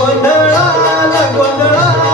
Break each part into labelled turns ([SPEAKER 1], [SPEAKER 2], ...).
[SPEAKER 1] गोंधळाला गोंधळा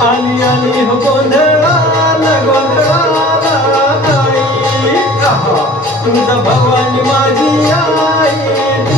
[SPEAKER 1] Ani ani ho bonne तुझा भवानी माझी आई.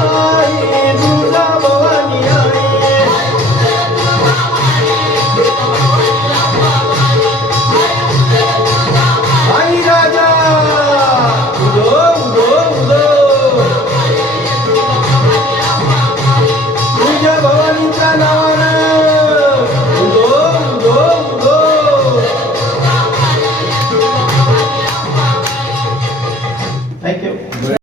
[SPEAKER 1] ವಂಚನವನೇ